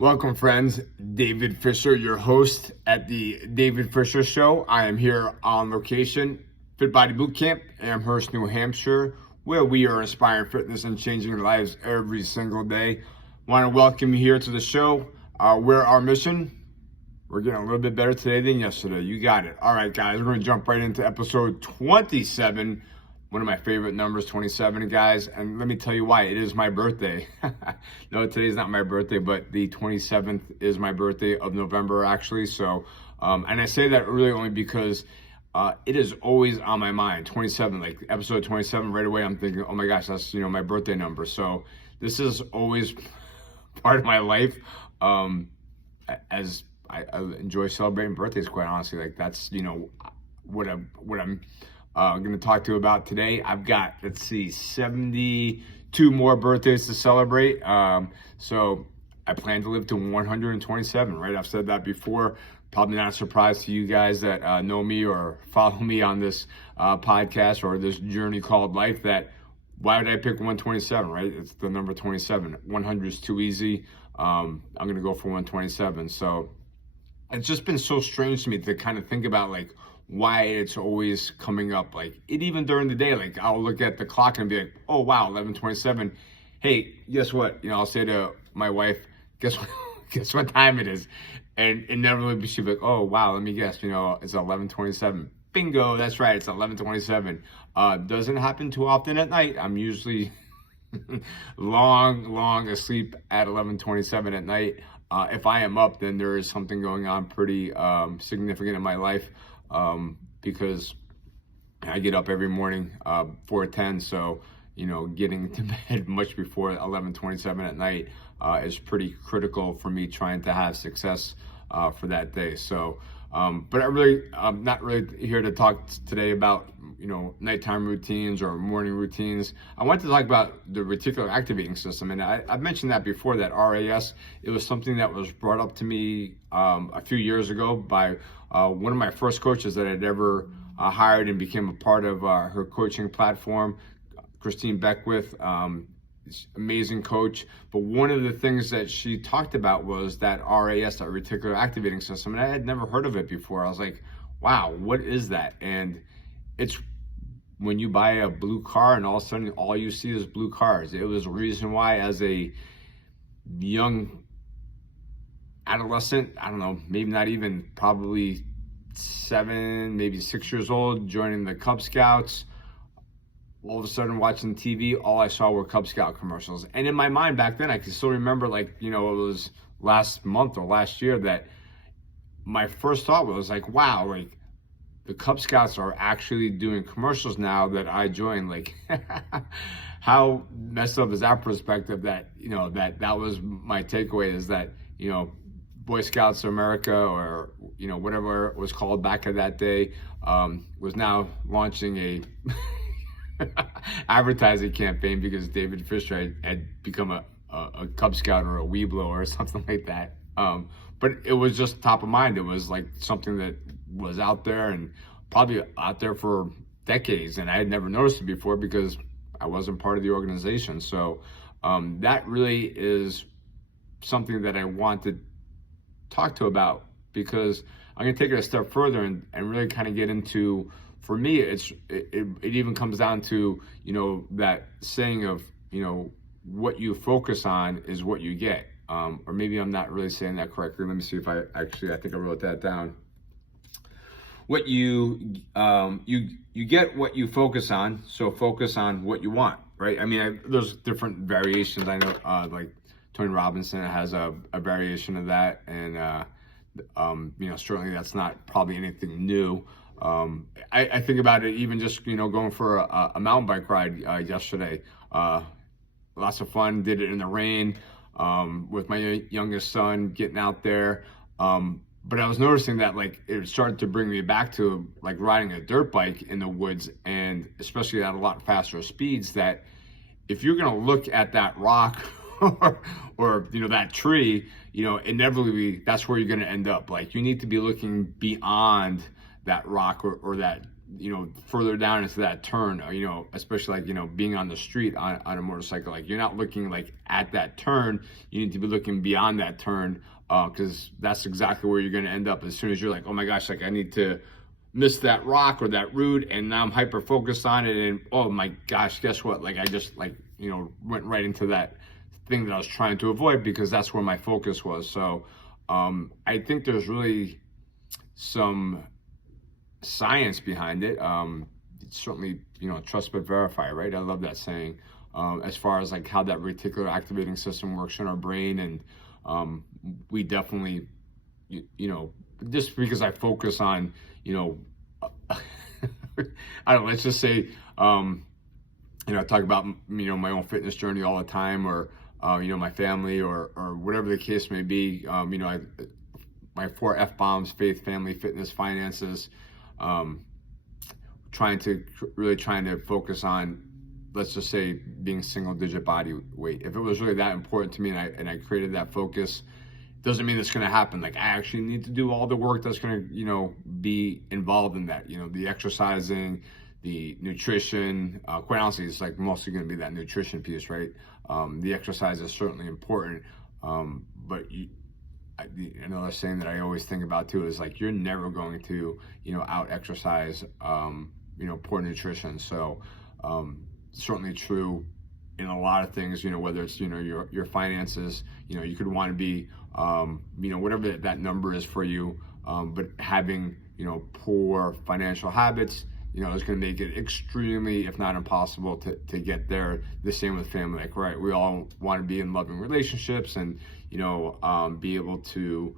Welcome, friends. David Fisher, your host at the David Fisher Show. I am here on location, Fit Body Boot Camp, Amherst, New Hampshire, where we are inspiring fitness and changing lives every single day. Want to welcome you here to the show. Where our mission? We're getting a little bit better today than yesterday. You got it. All right, guys, we're going to jump right into episode 27. One of my favorite numbers, 27, guys. And let me tell you why. It is my birthday. No, today's not my birthday, but the 27th is my birthday of November, actually. So, and I say that really only because it is always on my mind. 27, like episode 27, right away, I'm thinking, oh my gosh, that's, my birthday number. So this is always part of my life. As I enjoy celebrating birthdays, quite honestly. Like that's, what I'm going to talk to you about today. I've got, 72 more birthdays to celebrate. So I plan to live to 127, right? I've said that before. Probably not a surprise to you guys that know me or follow me on this podcast or this journey called life, that why would I pick 127, right? It's the number 27. 100 is too easy. I'm going to go for 127. So it's just been so strange to me to kind of think about like why it's always coming up. Like it, even during the day, like I'll look at the clock and be like, oh wow, 11:27. Hey, guess what? I'll say to my wife, guess what? Guess what time it is? And inevitably she'll be like, oh wow, let me guess. It's 11:27. Bingo, that's right. It's 11:27. Doesn't happen too often at night. I'm usually long asleep at 11:27 at night. If I am up, then there is something going on pretty significant in my life, because I get up every morning 4:10. So getting to bed much before 11:27 at night is pretty critical for me trying to have success for that day. So, but I'm not really here to talk today about nighttime routines or morning routines. I want to talk about the Reticular Activating System, and I've mentioned that before. That RAS, it was something that was brought up to me a few years ago by one of my first coaches that I'd ever hired and became a part of her coaching platform, Christine Beckwith. Amazing coach. But one of the things that she talked about was that RAS, that Reticular Activating System, and I had never heard of it before. I was like, wow, what is that? And it's when you buy a blue car and all of a sudden all you see is blue cars. It was a reason why, as a young adolescent, I don't know, maybe not even, probably 7, maybe 6 years old, joining the Cub Scouts. All of a sudden watching TV, all I saw were Cub Scout commercials. And in my mind back then, I can still remember, like, it was last month or last year that my first thought was like, wow, like the Cub Scouts are actually doing commercials now that I joined. Like how messed up is that perspective, that, that was my takeaway, is that, Boy Scouts of America, or, whatever it was called back in that day, was now launching a advertising campaign because David Fisher had become a Cub Scout or a Weeblo or something like that. But it was just top of mind. It was like something that was out there and probably out there for decades, and I had never noticed it before because I wasn't part of the organization. So that really is something that I want to talk to about, because I'm going to take it a step further and really kind of get into, for me, it even comes down to, that saying of, what you focus on is what you get. Or maybe I'm not really saying that correctly. Let me see if I think I wrote that down. What you get what you focus on. So focus on what you want, right? I mean, there's different variations. I know, like Tony Robinson has a variation of that. And, certainly that's not probably anything new. I think about it even just, going for a mountain bike ride yesterday. Lots of fun, did it in the rain with my youngest son, getting out there. But I was noticing that, like, it started to bring me back to, like, riding a dirt bike in the woods, and especially at a lot faster speeds, that if you're going to look at that rock or that tree, inevitably that's where you're going to end up. Like, you need to be looking beyond that rock or that further down into that turn, especially like, being on the street on a motorcycle, like you're not looking like at that turn, you need to be looking beyond that turn, because that's exactly where you're going to end up as soon as you're like, oh my gosh, like I need to miss that rock or that root, and now I'm hyper focused on it, and oh my gosh, guess what? Like I just like, went right into that thing that I was trying to avoid because that's where my focus was. So I think there's really some science behind it. Certainly, trust but verify, right? I love that saying. As far as like how that reticular activating system works in our brain, and we definitely, just because I focus on, I don't know, let's just say, I talk about, my own fitness journey all the time, or, my family, or whatever the case may be. My 4 F-bombs: faith, family, fitness, finances. Trying to focus on, let's just say, being single digit body weight. If it was really that important to me, and I created that focus, doesn't mean it's going to happen. Like I actually need to do all the work that's going to, be involved in that. The exercising, the nutrition. Quite honestly, it's like mostly going to be that nutrition piece, right? The exercise is certainly important, but another saying that I always think about too is like you're never going to out exercise poor nutrition. So certainly true in a lot of things, whether it's your finances, you could want to be whatever that number is for you, but having poor financial habits is going to make it extremely, if not impossible, to get there. The same with family. Like, right, we all want to be in loving relationships, and be able to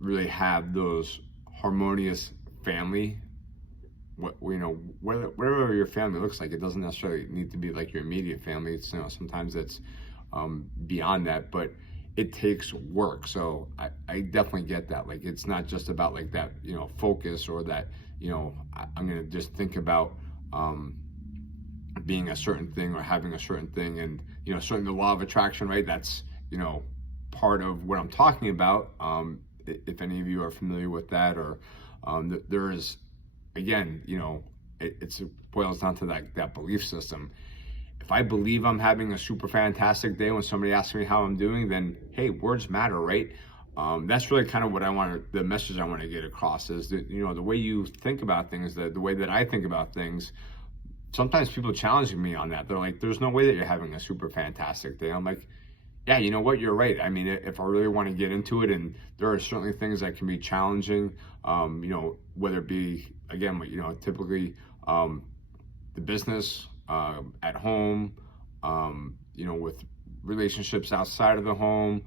really have those harmonious family. Whatever your family looks like, it doesn't necessarily need to be like your immediate family. It's sometimes it's beyond that, but it takes work. So I definitely get that. Like it's not just about like that focus, or that I'm gonna just think about being a certain thing or having a certain thing. And certainly the law of attraction, right? That's part of what I'm talking about. If any of you are familiar with that, or there is, again, it boils down to that belief system. If I believe I'm having a super fantastic day when somebody asks me how I'm doing, then hey, words matter, right? That's really kind of what the message I want to get across is that, the way you think about things, the way that I think about things. Sometimes people challenge me on that. They're like, there's no way that you're having a super fantastic day. I'm like, yeah, you know what? You're right. I mean, if I really want to get into it, and there are certainly things that can be challenging, whether it be, again, typically the business, at home, with relationships outside of the home,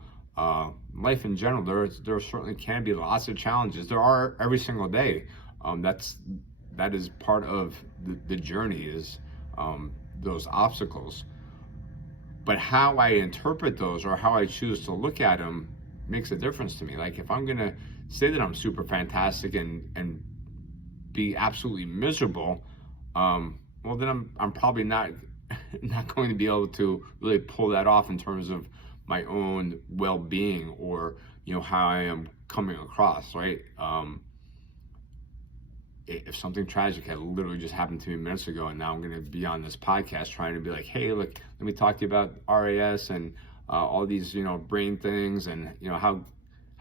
life in general, there certainly can be lots of challenges. There are every single day. That is part of the journey, is those obstacles. But how I interpret those, or how I choose to look at them, makes a difference to me. Like if I'm gonna say that I'm super fantastic and be absolutely miserable, well then I'm probably not going to be able to really pull that off in terms of my own well-being, or how I am coming across, right? If something tragic had literally just happened to me minutes ago, and now I'm going to be on this podcast trying to be like, hey, look, let me talk to you about RAS and all these, brain things, and how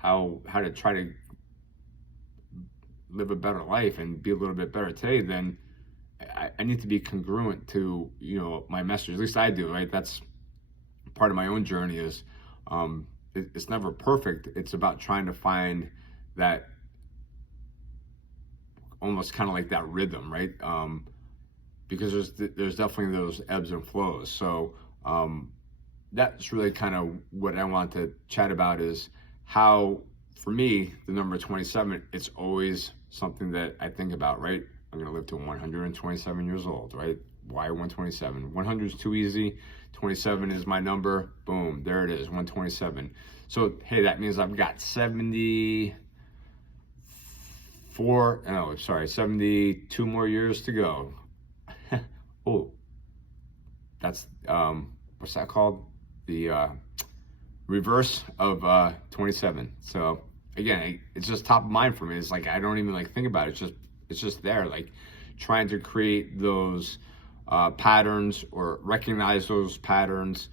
to try to live a better life and be a little bit better today, then I need to be congruent to, my message. At least I do, right? That's part of my own journey. Is it's never perfect. It's about trying to find that almost kind of like that rhythm, right? Because there's definitely those ebbs and flows. So that's really kind of what I want to chat about, is how, for me, the number 27, it's always something that I think about, right? I'm going to live to 127 years old, right? Why 127? 100 is too easy. 27 is my number. Boom, there it is, 127. So, hey, that means I've got 72 more years to go. Oh, that's, what's that called? The reverse of 27. So again, it's just top of mind for me. It's like, I don't even think about it. just there, like trying to create those patterns or recognize those patterns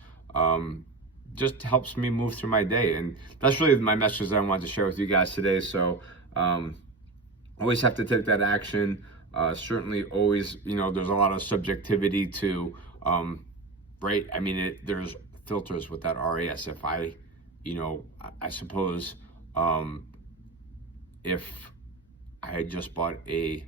just helps me move through my day. And that's really my message that I wanted to share with you guys today. So always have to take that action. Certainly always, there's a lot of subjectivity to, right? I mean, there's filters with that RAS. If I suppose if I had just bought a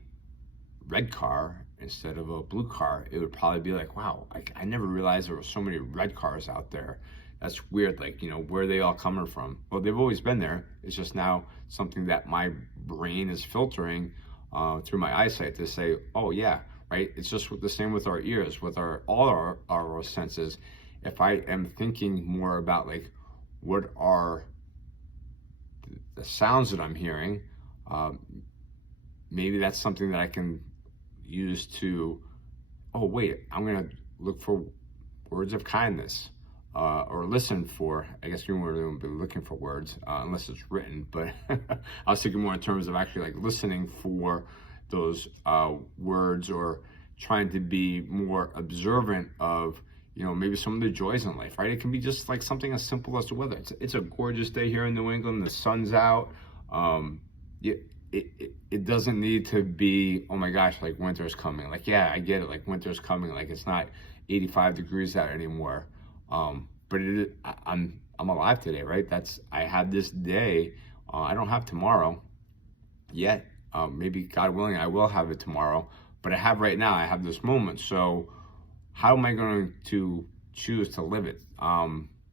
red car instead of a blue car, it would probably be like, wow, I never realized there were so many red cars out there. That's weird. Like, where are they all coming from? Well, they've always been there. It's just now something that my brain is filtering through my eyesight to say, oh yeah, right? It's just the same with our ears, with all our senses. If I am thinking more about like, what are the sounds that I'm hearing, maybe that's something that I can use to, oh wait, I'm gonna look for words of kindness, or listen for, I guess we wouldn't be looking for words unless it's written, but I was thinking more in terms of actually like listening for those words, or trying to be more observant of, maybe some of the joys in life, right? It can be just like something as simple as the weather. It's a gorgeous day here in New England, the sun's out. It doesn't need to be, oh my gosh, like winter's coming. Like, yeah, I get it, like winter's coming, like it's not 85 degrees out anymore. But I'm alive today, right? I had this day. I don't have tomorrow yet. Maybe God willing, I will have it tomorrow. But I have right now. I have this moment. So how am I going to choose to live it?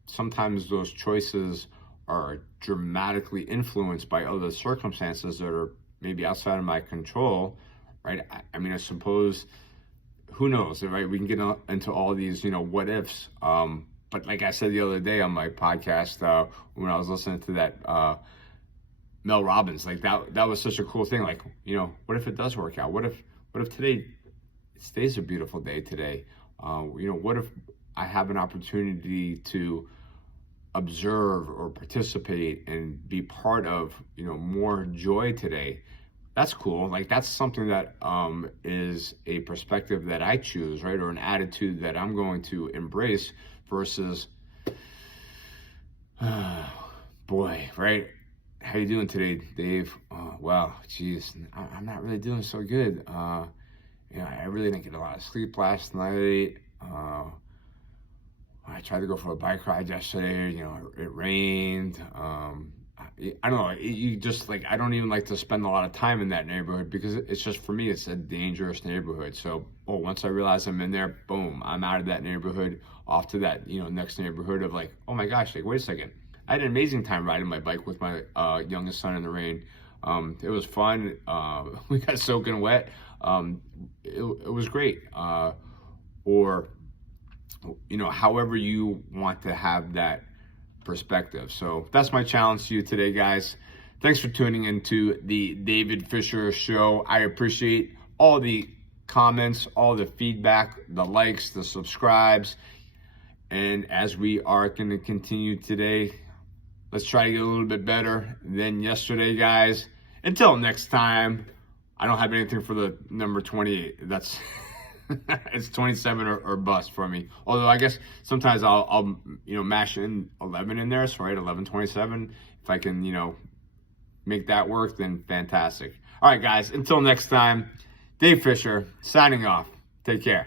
Sometimes those choices are dramatically influenced by other circumstances that are maybe outside of my control, right? I mean, I suppose, who knows, right? We can get into all these, what ifs. But like I said the other day on my podcast, when I was listening to that Mel Robbins, like that was such a cool thing. Like, what if it does work out? What if today's a beautiful day today? What if I have an opportunity to observe or participate and be part of, more joy today? That's cool. Like, that's something that is a perspective that I choose, right? Or an attitude that I'm going to embrace versus, boy, right? How you doing today, Dave? Well, geez, I'm not really doing so good. I really didn't get a lot of sleep last night. I tried to go for a bike ride yesterday. It rained. I don't know. You just like, I don't even like to spend a lot of time in that neighborhood because it's just, for me, it's a dangerous neighborhood. So, once I realize I'm in there, boom, I'm out of that neighborhood, off to that, next neighborhood of like, oh my gosh, like, wait a second. I had an amazing time riding my bike with my youngest son in the rain. It was fun. We got soaking wet. It was great. Or, however you want to have that perspective. So that's my challenge to you today, guys. Thanks for tuning into the David Fisher Show. I appreciate all the comments, all the feedback, the likes, the subscribes. And as we are going to continue today, let's try to get a little bit better than yesterday, guys. Until next time, I don't have anything for the number 28. That's it's 27 or bust for me. Although I guess sometimes I'll mash in 11 in there. So right, 11:27. If I can make that work, then fantastic. All right, guys. Until next time, Dave Fisher signing off. Take care.